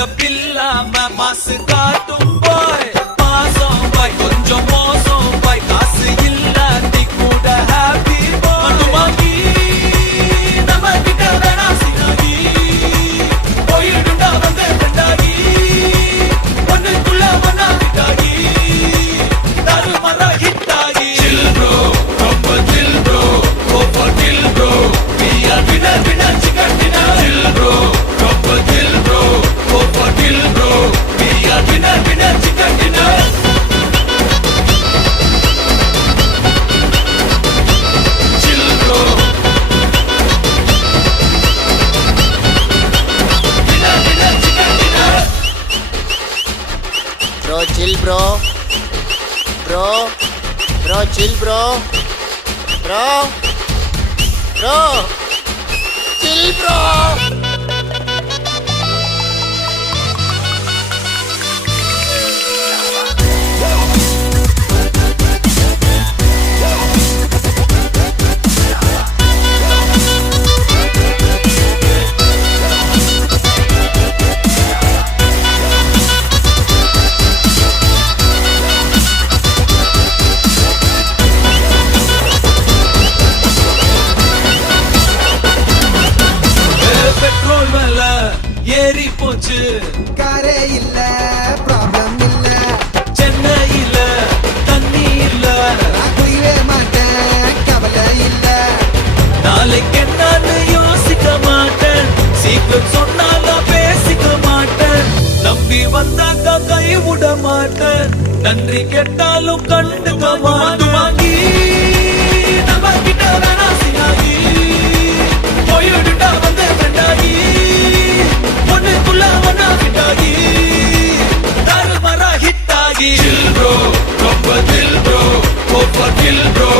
Build up இல்லாம மாசு காட்டும் பாய் பாசம் பாய் கொஞ்சம் மோசம் பாய் காசு இல்லாட்டி கூட ஹாப்பி பாய் துமாங்கி நம்ம கிட்ட வேணா சினாகி போயிடுண்டா வந்து ரெண்டாகி ஒண்ணுக்குள்ள ஒன்னா விட்டாகி தருமர ஹிட்டாகி chill bro ரொம்ப chill bro go for kill bro we are winner chicken dinner chill bro ரொம்ப chill bro go for kill bro we are winner chicken dinner chill bro winner chicken dinner Bro, chill, bro. Bro, chill, bro. Bro, chill, bro. Petrol மேல ஏறி போச்சு காரே இல்ல problem இல்ல சென்னையில தண்ணி இல்ல நான் குடிவே மாட்டேன் கவலை இல்ல நாளைக்கு என்னன்னு யோசிக்க மாட்டேன் சீக்கிரம் சொன்னாலும் பேசிக்க மாட்டேன் நம்பி வந்தாக்கா கை விட மாட்டேன் நன்றி கேட்டாலும் கண்டுக்க மாட்டேன் வாங்கி நம்ம கிட்ட வேணா சினாகி போயிடுட்டா வந்து ரெண்டாகி ஒண்ணுக்குள்ள ஒன்னா விட்டாகி தருமர ஹிட்டாகி chill bro ரொம்ப chill bro go for kill bro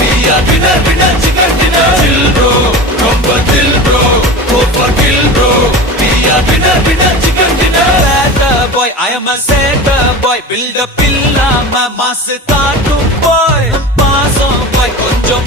we are winner chicken dinner chill bro ரொம்ப chill bro go for kill bro we are winner chicken dinner bad boy I am a sad boy build up இல்லாம மாசு காட்டும் boy பாசம் boy கொஞ்சம்